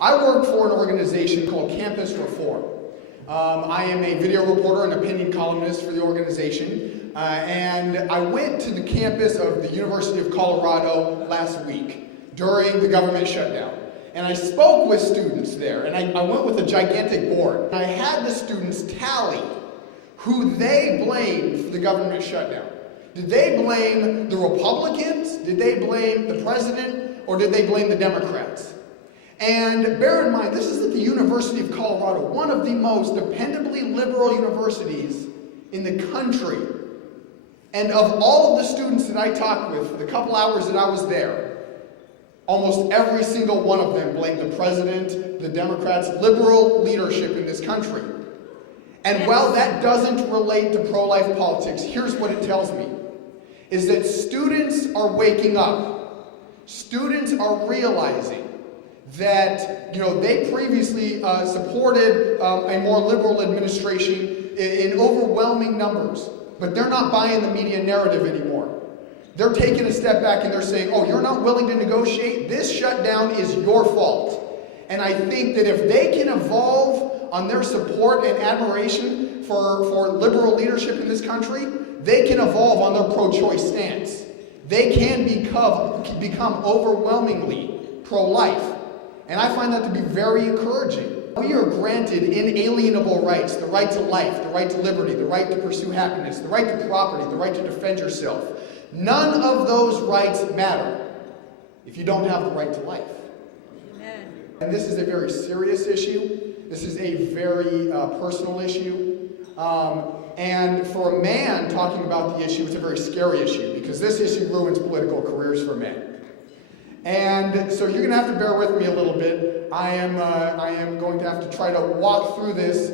I work for an organization called Campus Reform. I am a video reporter and opinion columnist for the organization, and I went to the campus of the University of Colorado last week during the government shutdown. And I spoke with students there, and I went with a gigantic board. And I had the students tally who they blamed for the government shutdown. Did they blame the Republicans? Did they blame the president? Or did they blame the Democrats? And bear in mind, this is at the University of Colorado, one of the most dependably liberal universities in the country. And of all of the students that I talked with for the couple hours that I was there, almost every single one of them blamed the president, the Democrats, liberal leadership in this country. And while that doesn't relate to pro-life politics, here's what it tells me, is that students are waking up. Students are realizing that they previously supported a more liberal administration in overwhelming numbers, but they're not buying the media narrative anymore. They're taking a step back and they're saying, oh, you're not willing to negotiate? This shutdown is your fault. And I think that if they can evolve on their support and admiration for liberal leadership in this country, they can evolve on their pro-choice stance. They can become overwhelmingly pro-life. And I find that to be very encouraging. We are granted inalienable rights, the right to life, the right to liberty, the right to pursue happiness, the right to property, the right to defend yourself. None of those rights matter if you don't have the right to life. Amen. And this is a very serious issue. This is a very personal use. And for a man talking about the issue, it's a very scary issue because this issue ruins political careers for men. And so you're going to have to bear with me a little bit. I am going to have to try to walk through this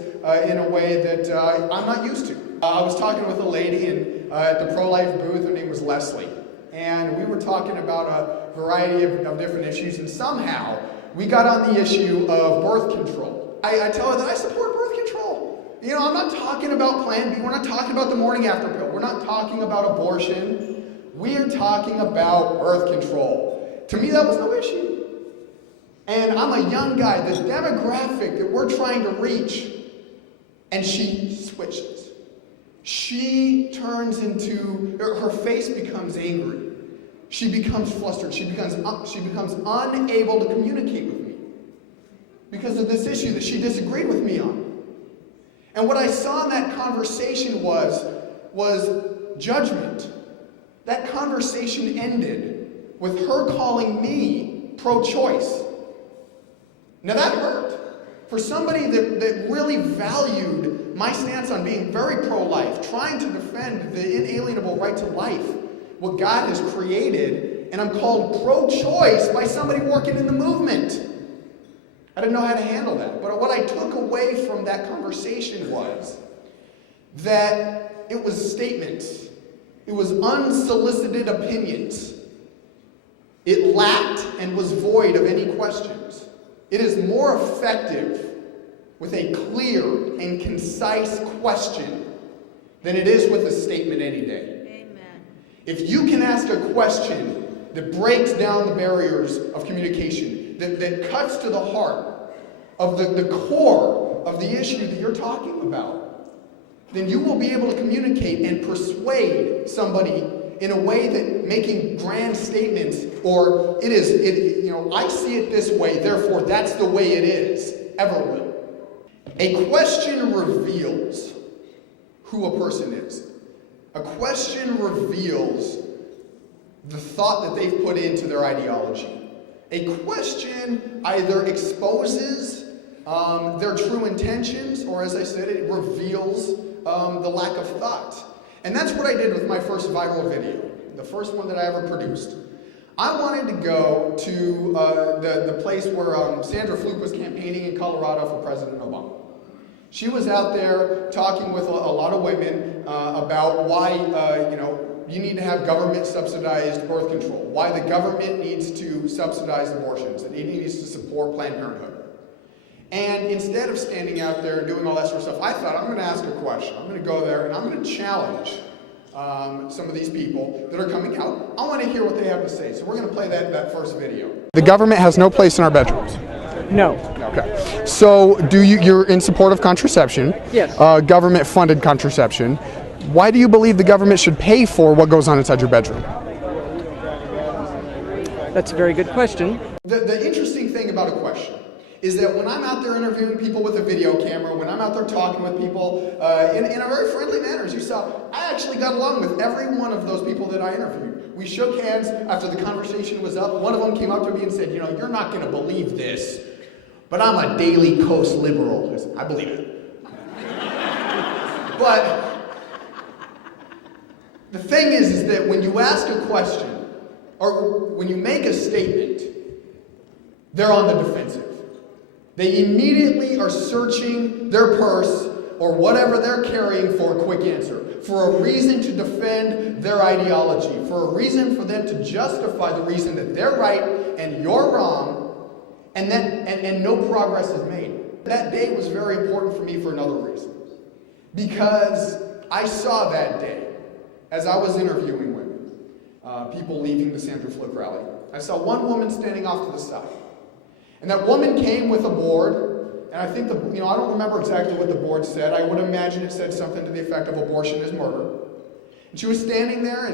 in a way that I'm not used to. I was talking with a lady at the pro-life booth. Her name was Leslie. And we were talking about a variety of different issues. And somehow we got on the issue of birth control. I tell her that I support birth control. I'm not talking about Plan B. We're not talking about the morning after pill. We're not talking about abortion. We are talking about birth control. To me, that was no issue. And I'm a young guy, the demographic that we're trying to reach, and she switches. She turns into, her face becomes angry. She becomes flustered. She becomes unable to communicate with me because of this issue that she disagreed with me on. And what I saw in that conversation was judgment. That conversation ended with her calling me pro-choice. Now that hurt. For somebody that really valued my stance on being very pro-life, trying to defend the inalienable right to life, what God has created, and I'm called pro-choice by somebody working in the movement. I didn't know how to handle that. But what I took away from that conversation was that it was statements. It was unsolicited opinions. It lacked and was void of any questions. It is more effective with a clear and concise question than it is with a statement any day. Amen. If you can ask a question that breaks down the barriers of communication, that cuts to the heart of the core of the issue that you're talking about, then you will be able to communicate and persuade somebody in a way that making grand statements or I see it this way, therefore that's the way it is, ever will. A question reveals who a person is. A question reveals the thought that they've put into their ideology. A question either exposes their true intentions, or as I said, it reveals the lack of thought. And that's what I did with my first viral video, the first one that I ever produced. I wanted to go to the place where Sandra Fluke was campaigning in Colorado for President Obama. She was out there talking with a lot of women about why you need to have government-subsidized birth control, why the government needs to subsidize abortions, and it needs to support Planned Parenthood. And instead of standing out there and doing all that sort of stuff, I thought, I'm going to ask a question. I'm going to go there and I'm going to challenge some of these people that are coming out. I want to hear what they have to say. So we're going to play that first video. The government has no place in our bedrooms. No. Okay. So you're in support of contraception? Yes. Government-funded contraception. Why do you believe the government should pay for what goes on inside your bedroom? That's a very good question. The interesting thing about a question is that when I'm out there interviewing people with a video camera, when I'm out there talking with people in a very friendly manner, as you saw, I actually got along with every one of those people that I interviewed. We shook hands after the conversation was up. One of them came up to me and said, you're not going to believe this, but I'm a Daily Coast liberal. I said, I believe it. But the thing is that when you ask a question, or when you make a statement, they're on the defensive. They immediately are searching their purse or whatever they're carrying for a quick answer, for a reason to defend their ideology, for a reason for them to justify the reason that they're right and you're wrong, and no progress is made. That day was very important for me for another reason. Because I saw that day, as I was interviewing women, people leaving the Sandra Fluke rally, I saw one woman standing off to the side. And that woman came with a board, and I think I don't remember exactly what the board said. I would imagine it said something to the effect of abortion is murder. And she was standing there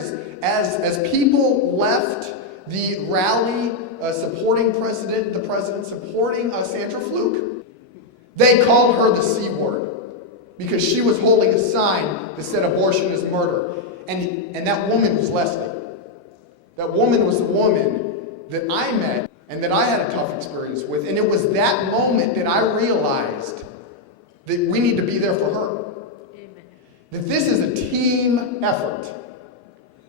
as people left the rally supporting the president supporting Sandra Fluke. They called her the C word because she was holding a sign that said abortion is murder. And that woman was Leslie. That woman was the woman that I met and that I had a tough experience with. And it was that moment that I realized that we need to be there for her. Amen. That this is a team effort.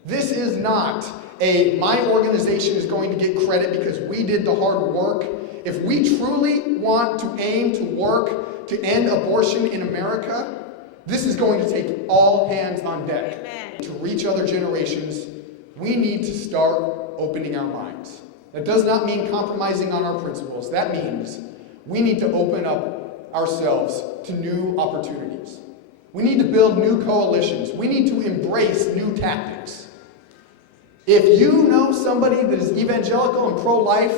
This is not my organization is going to get credit because we did the hard work. If we truly want to aim to work to end abortion in America, this is going to take all hands on deck. Amen. To reach other generations, we need to start opening our minds. That does not mean compromising on our principles. That means we need to open up ourselves to new opportunities. We need to build new coalitions. We need to embrace new tactics. If you know somebody that is evangelical and pro-life,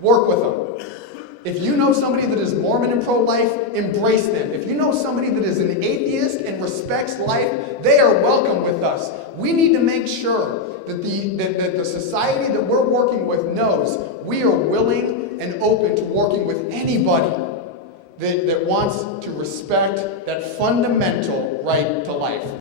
work with them. If you know somebody that is Mormon and pro-life, embrace them. If you know somebody that is an atheist and respects life, they are welcome with us. We need to make sure that the society that we're working with knows we are willing and open to working with anybody that wants to respect that fundamental right to life.